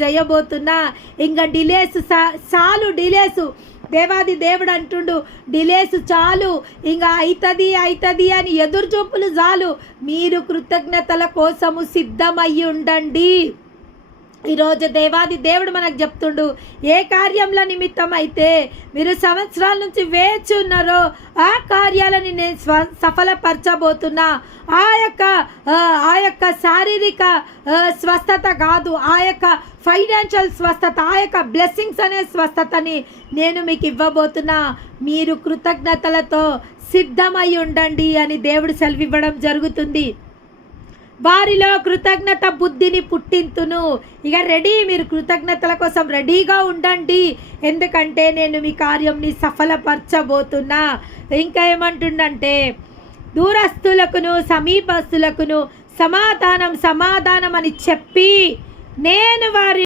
చేయబోతున్నా. ఇంకా డిలేస్ చాలు, డిలేసు. దేవాది దేవుడు అంటుండు, డిలేస్ చాలు, ఇంకా అవుతుంది అని ఎదురు చూపులు చాలు. మీరు కృతజ్ఞతల కోసము సిద్ధమయ్యి ఉండండి. ఈరోజు దేవాది దేవుడు మనకు చెప్తుండు, ఏ కార్యంల నిమిత్తం అయితే మీరు సంవత్సరాల నుంచి వేచి ఉన్నారో ఆ కార్యాలని నేను సఫలపరచబోతున్నా. ఆ యొక్క శారీరక స్వస్థత కాదు, ఆ యొక్క ఫైనాన్షియల్ స్వస్థత, ఆ యొక్క బ్లెస్సింగ్స్ అనే స్వస్థతని నేను మీకు ఇవ్వబోతున్నా. మీరు కృతజ్ఞతలతో సిద్ధమై ఉండండి అని దేవుడు సెలవివ్వడం జరుగుతుంది. వారిలో కృతజ్ఞత బుద్ధిని పుట్టింతును. ఇక రెడీ, మీరు కృతజ్ఞతల కోసం రెడీగా ఉండండి, ఎందుకంటే నేను మీ కార్యంని సఫలపరచబోతున్నా. ఇంకా ఏమంటుండంటే, దూరస్తులకును సమీపస్తులకును సమాధానం అని చెప్పి నేను వారి